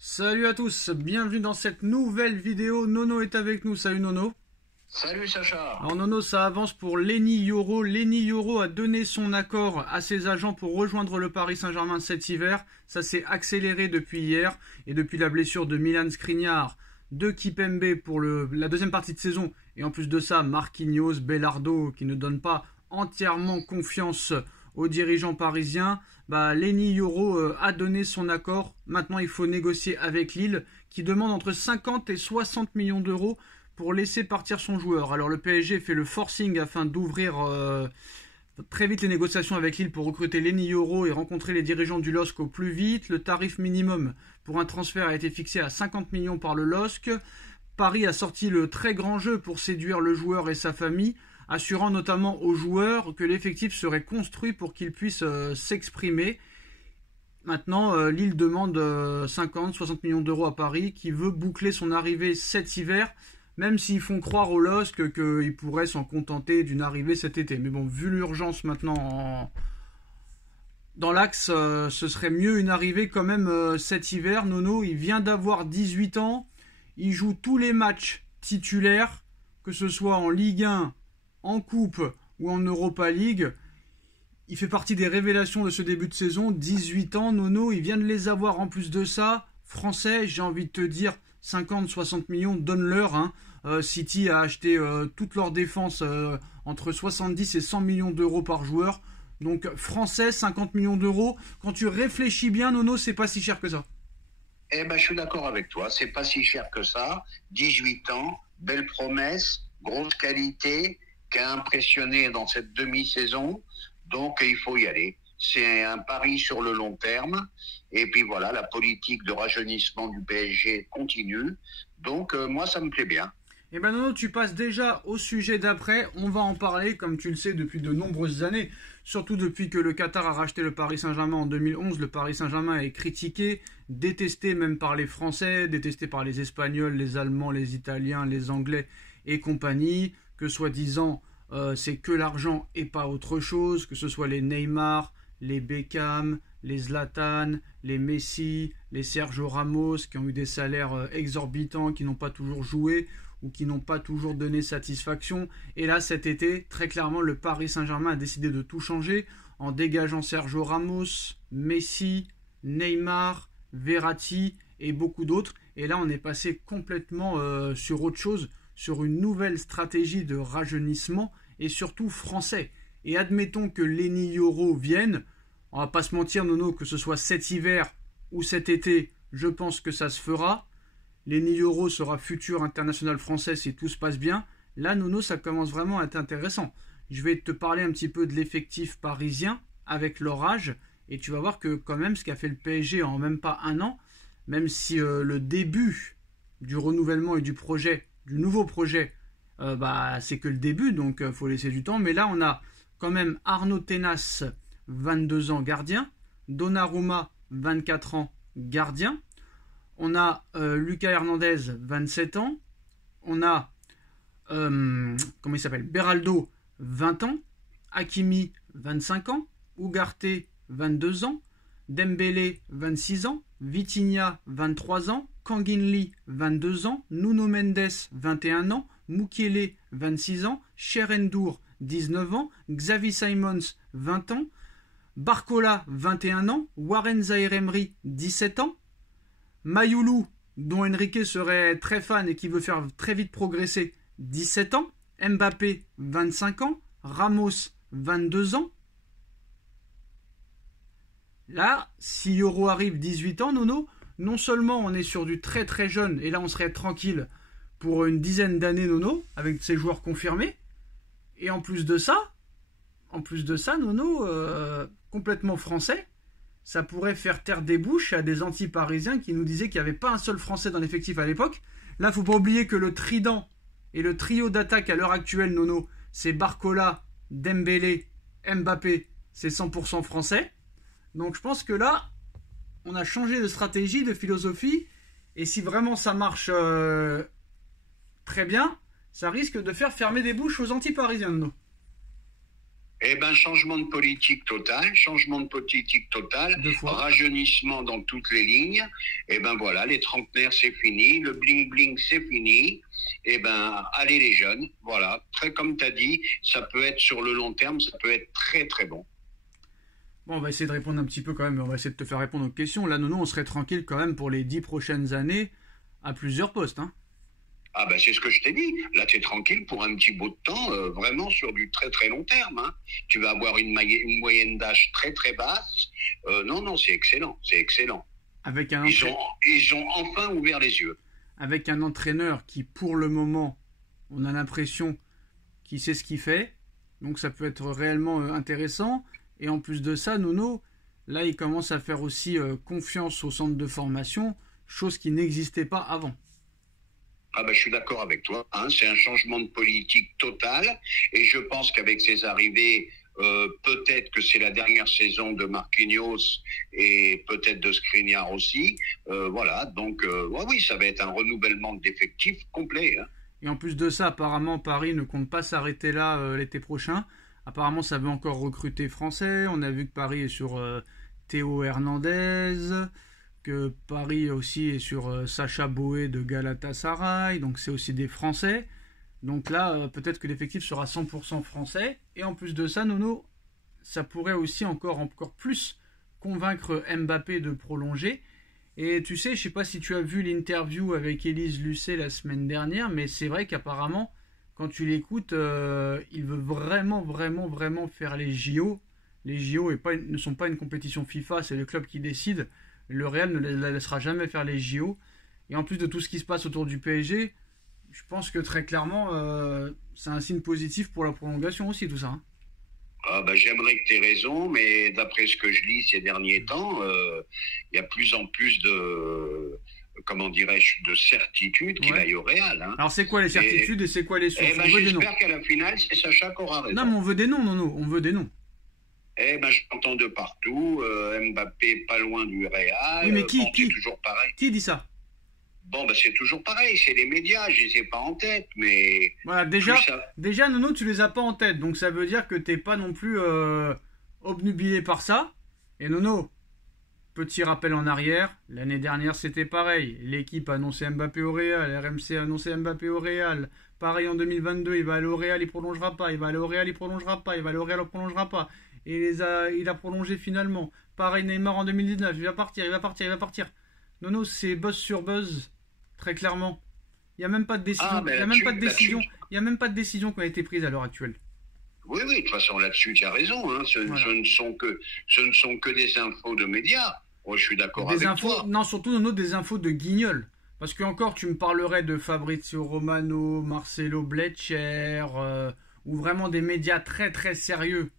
Salut à tous, bienvenue dans cette nouvelle vidéo. Nono est avec nous, salut Nono. Salut Sacha. Alors Nono, ça avance pour Lenny Yoro. Lenny Yoro a donné son accord à ses agents pour rejoindre le Paris Saint-Germain cet hiver. Ça s'est accéléré depuis hier et depuis la blessure de Milan Skriniar, de Kimpembe pour la deuxième partie de saison. Et en plus de ça, Marquinhos, Belardo qui ne donnent pas entièrement confiance aux dirigeants parisiens. Lenny Yoro a donné son accord. Maintenant, il faut négocier avec Lille qui demande entre 50 et 60 millions d'euros pour laisser partir son joueur. Alors le PSG fait le forcing afin d'ouvrir très vite les négociations avec Lille pour recruter Lenny Yoro et rencontrer les dirigeants du LOSC au plus vite. Le tarif minimum pour un transfert a été fixé à 50 millions par le LOSC. Paris a sorti le très grand jeu pour séduire le joueur et sa famille, assurant notamment aux joueurs que l'effectif serait construit pour qu'ils puissent s'exprimer. Maintenant, Lille demande 50-60 millions d'euros à Paris, qui veut boucler son arrivée cet hiver, même s'ils font croire au LOSC qu'ils pourraient s'en contenter d'une arrivée cet été. Mais bon, vu l'urgence maintenant dans l'axe, ce serait mieux une arrivée quand même cet hiver. Nono, il vient d'avoir 18 ans, il joue tous les matchs titulaires, que ce soit en Ligue 1, en Coupe ou en Europa League. Il fait partie des révélations de ce début de saison. 18 ans, Nono, il vient de les avoir en plus de ça. Français, j'ai envie de te dire 50-60 millions, donne-leur. City a acheté toute leur défense entre 70 et 100 millions d'euros par joueur. Donc français, 50 millions d'euros. Quand tu réfléchis bien, Nono, c'est pas si cher que ça. Je suis d'accord avec toi, c'est pas si cher que ça. 18 ans, belle promesse, grosse qualité, qui a impressionné dans cette demi-saison. Donc il faut y aller. C'est un pari sur le long terme. Et puis voilà, la politique de rajeunissement du PSG continue. Donc moi, ça me plaît bien. Et Nono, tu passes déjà au sujet d'après. On va en parler, comme tu le sais, depuis de nombreuses années. Surtout depuis que le Qatar a racheté le Paris Saint-Germain en 2011. Le Paris Saint-Germain est critiqué, détesté même par les Français, détesté par les Espagnols, les Allemands, les Italiens, les Anglais et compagnie. Que soi-disant, c'est que l'argent et pas autre chose. Que ce soit les Neymar, les Beckham, les Zlatan, les Messi, les Sergio Ramos, qui ont eu des salaires exorbitants, qui n'ont pas toujours joué ou qui n'ont pas toujours donné satisfaction. Et là, cet été, très clairement, le Paris Saint-Germain a décidé de tout changer en dégageant Sergio Ramos, Messi, Neymar, Verratti et beaucoup d'autres. Et là, on est passé complètement sur autre chose, sur une nouvelle stratégie de rajeunissement et surtout français. Et admettons que Lenny Yoro vienne, on va pas se mentir, Nono, que ce soit cet hiver ou cet été, je pense que ça se fera. Lenny Yoro sera futur international français si tout se passe bien. Là, Nono, ça commence vraiment à être intéressant. Je vais te parler un petit peu de l'effectif parisien avec leur âge. Et tu vas voir que quand même, ce qu'a fait le PSG en même pas un an, même si le début du renouvellement et du nouveau projet, c'est que le début, donc il faut laisser du temps. Mais là, on a quand même Arnaud Tenas, 22 ans, gardien. Donnarumma, 24 ans, gardien. On a Lucas Hernandez, 27 ans. On a Beraldo, 20 ans. Hakimi, 25 ans. Ugarte, 22 ans. Dembélé, 26 ans. Vitinha, 23 ans. Kanginli, 22 ans. Nuno Mendes, 21 ans. Mukiele, 26 ans. Cherhendour, 19 ans. Xavi Simons, 20 ans. Barcola, 21 ans. Warren Zaïre-Emery, 17 ans. Mayoulou, dont Enrique serait très fan et qui veut faire très vite progresser, 17 ans. Mbappé, 25 ans. Ramos, 22 ans. Là, si Yoro arrive 18 ans, Nono, non seulement on est sur du très très jeune, et là on serait tranquille pour une dizaine d'années, Nono, avec ces joueurs confirmés, et en plus de ça, Nono, complètement français, ça pourrait faire taire des bouches à des anti-parisiens qui nous disaient qu'il n'y avait pas un seul Français dans l'effectif à l'époque. Là, il ne faut pas oublier que le trident et le trio d'attaque à l'heure actuelle, Nono, c'est Barcola, Dembélé, Mbappé, c'est 100% français. Donc je pense que là, on a changé de stratégie, de philosophie, et si vraiment ça marche très bien, ça risque de faire fermer des bouches aux anti-parisiens, Nono. Eh ben, changement de politique total, 2 fois. rajeunissement dans toutes les lignes. Eh ben voilà, les trentenaires c'est fini, le bling bling c'est fini. Eh ben, allez les jeunes, voilà. Très comme tu as dit, ça peut être sur le long terme, ça peut être très très bon. Bon, on va essayer de répondre un petit peu quand même, on va essayer de te faire répondre aux questions. Là, Nono, on serait tranquille quand même pour les 10 prochaines années à plusieurs postes, hein. Ah ben c'est ce que je t'ai dit. Là, tu es tranquille pour un petit bout de temps, vraiment sur du très très long terme. Hein. Tu vas avoir une moyenne d'âge très très basse. Non, c'est excellent, c'est excellent. Avec un Ils ont enfin ouvert les yeux. Avec un entraîneur qui, pour le moment, on a l'impression qu'il sait ce qu'il fait. Donc ça peut être réellement intéressant. Et en plus de ça, Nono, là, il commence à faire aussi confiance au centre de formation, chose qui n'existait pas avant. Ah ben, je suis d'accord avec toi. Hein, c'est un changement de politique total. Et je pense qu'avec ses arrivées, peut-être que c'est la dernière saison de Marquinhos et peut-être de Skriniar aussi. Voilà, donc oui, ça va être un renouvellement d'effectifs complet. Hein. Et en plus de ça, apparemment, Paris ne compte pas s'arrêter là l'été prochain. Apparemment, ça veut encore recruter français. On a vu que Paris est sur Théo Hernandez, que Paris aussi est sur Sacha Boey de Galatasaray. Donc c'est aussi des Français. Donc là, peut-être que l'effectif sera 100% français. Et en plus de ça, Nono, ça pourrait aussi encore plus convaincre Mbappé de prolonger. Et tu sais, je sais pas si tu as vu l'interview avec Élise Lucet la semaine dernière, mais c'est vrai qu'apparemment, quand tu l'écoutes, il veut vraiment faire les JO. Les JO ne sont pas une compétition FIFA, c'est le club qui décide. Le Real ne la laissera jamais faire les JO. Et en plus de tout ce qui se passe autour du PSG, je pense que très clairement, c'est un signe positif pour la prolongation aussi, tout ça. Hein. Ah ben, j'aimerais que tu aies raison, mais d'après ce que je lis ces derniers temps, il y a plus en plus de, comment dirais-je, de certitudes qu'il aille au Real. Hein. Alors c'est quoi les certitudes et c'est quoi les sources? J'espère qu'à la finale, c'est Sacha qui aura raison. Non, mais on veut des noms, on veut des noms. Eh ben, j'entends de partout, Mbappé pas loin du Real. Oui, mais c'est toujours pareil. Qui dit ça? Bon, ben c'est toujours pareil, c'est les médias, je les ai pas en tête, mais... Voilà, déjà, Nono, tu les as pas en tête, donc ça veut dire que t'es pas non plus obnubilé par ça. Et Nono, petit rappel en arrière, l'année dernière c'était pareil, l'équipe a annoncé Mbappé au Real, RMC a annoncé Mbappé au Real, pareil en 2022, il va aller au Real, il prolongera pas, il va aller au Real, il prolongera pas, il va aller au Real, il prolongera pas. Et il a prolongé finalement. Pareil Neymar en 2019, il va partir. Nono, c'est buzz sur buzz. Très clairement. Il n'y a même pas de décision. Il n'y a même pas de décision qui a été prise à l'heure actuelle. Oui, de toute façon, là-dessus, tu as raison. Hein. Ce ne sont que des infos de médias. Moi, je suis d'accord avec toi. Non, surtout, Nono, des infos de guignols. Parce que encore, tu me parlerais de Fabrizio Romano, Marcelo Blecher, ou vraiment des médias très très sérieux.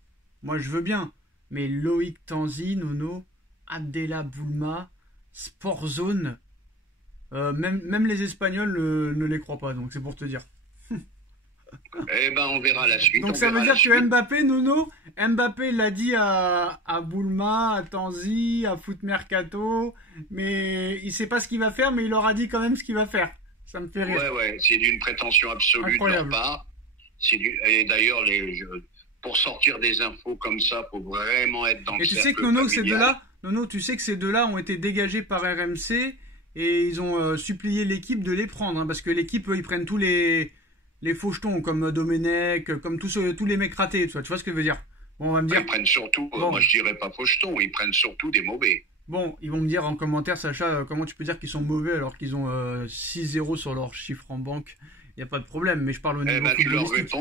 Moi, je veux bien. Mais Loïc Tanzi, Nono, Abdella Boulma, Sportzone... même les Espagnols ne les croient pas, donc c'est pour te dire. Eh ben, on verra la suite. Donc ça veut dire que Mbappé l'a dit à Boulma, à Tanzi, à Foot Mercato, mais il sait pas ce qu'il va faire, mais il leur a dit quand même ce qu'il va faire. Ça me fait rire. Ouais, c'est d'une prétention absolue incroyable. De leur part. Et d'ailleurs, pour sortir des infos comme ça, faut vraiment être dans le cercle. Et tu sais que Nono, tu sais que ces deux-là ont été dégagés par RMC. Et ils ont supplié l'équipe de les prendre, hein, parce que l'équipe, ils prennent tous les faux jetons, comme Domenech, comme tous les mecs ratés, tu vois ce que je veux dire. Bon, on va me dire... Ils prennent surtout, moi je dirais pas faux jetons, ils prennent surtout des mauvais. Bon, ils vont me dire en commentaire, Sacha, comment tu peux dire qu'ils sont mauvais alors qu'ils ont 6-0 sur leur chiffre en banque. Il n'y a pas de problème, mais je parle au niveau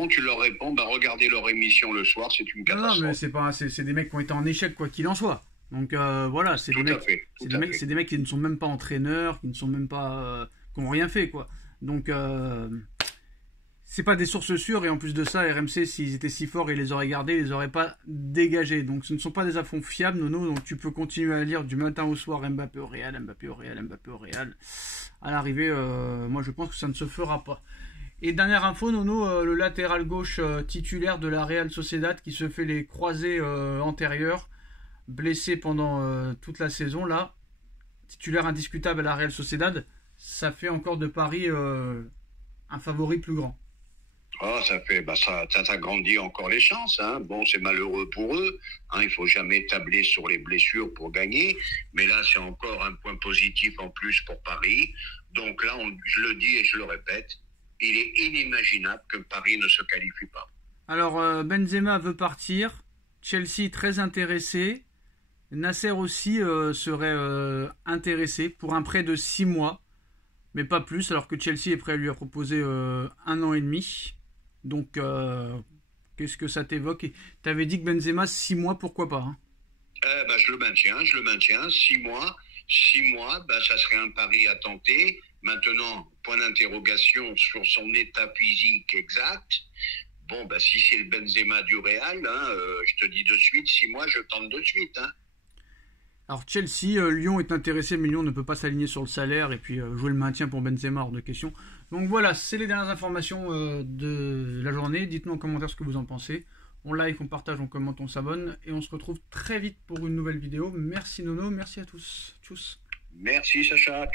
tu leur réponds, regardez leur émission le soir, c'est une catastrophe. Non, mais c'est des mecs qui ont été en échec, quoi qu'il en soit. Donc voilà, c'est des mecs qui ne sont même pas entraîneurs, qui ne sont même pas, qui n'ont rien fait, quoi. Donc c'est pas des sources sûres, et en plus de ça, RMC, s'ils étaient si forts, ils les auraient gardés, ils les auraient pas dégagés. Donc ce ne sont pas des infos fiables, Nono. Donc tu peux continuer à lire du matin au soir Mbappé au Real. À l'arrivée, moi je pense que ça ne se fera pas. Et dernière info, Nono, le latéral gauche titulaire de la Real Sociedad qui se fait les croisés antérieurs, blessé pendant toute la saison, là, titulaire indiscutable à la Real Sociedad, ça fait encore de Paris un favori plus grand. Oh, ça agrandit encore les chances, hein. Bon, c'est malheureux pour eux, hein. Il faut jamais tabler sur les blessures pour gagner. Mais là, c'est encore un point positif en plus pour Paris. Donc là, je le dis et je le répète, il est inimaginable que Paris ne se qualifie pas. Alors, Benzema veut partir. Chelsea très intéressé. Nasser aussi serait intéressé pour un prêt de 6 mois, mais pas plus, alors que Chelsea est prêt à lui proposer 1 an et demi. Donc, qu'est-ce que ça t'évoque? Tu avais dit que Benzema, 6 mois, pourquoi pas, hein? Je le maintiens, je le maintiens. 6 mois, 6 mois, ça serait un pari à tenter. Maintenant, point d'interrogation sur son état physique exact. Bon, si c'est le Benzema du Real, hein, je te dis de suite, 6 mois, je tente de suite, hein. Alors Chelsea, Lyon est intéressé, mais Lyon ne peut pas s'aligner sur le salaire et puis jouer le maintien pour Benzema hors de question. Donc voilà, c'est les dernières informations de la journée. Dites-nous en commentaire ce que vous en pensez. On like, on partage, on commente, on s'abonne et on se retrouve très vite pour une nouvelle vidéo. Merci Nono, merci à tous. Tchuss. Merci Sacha.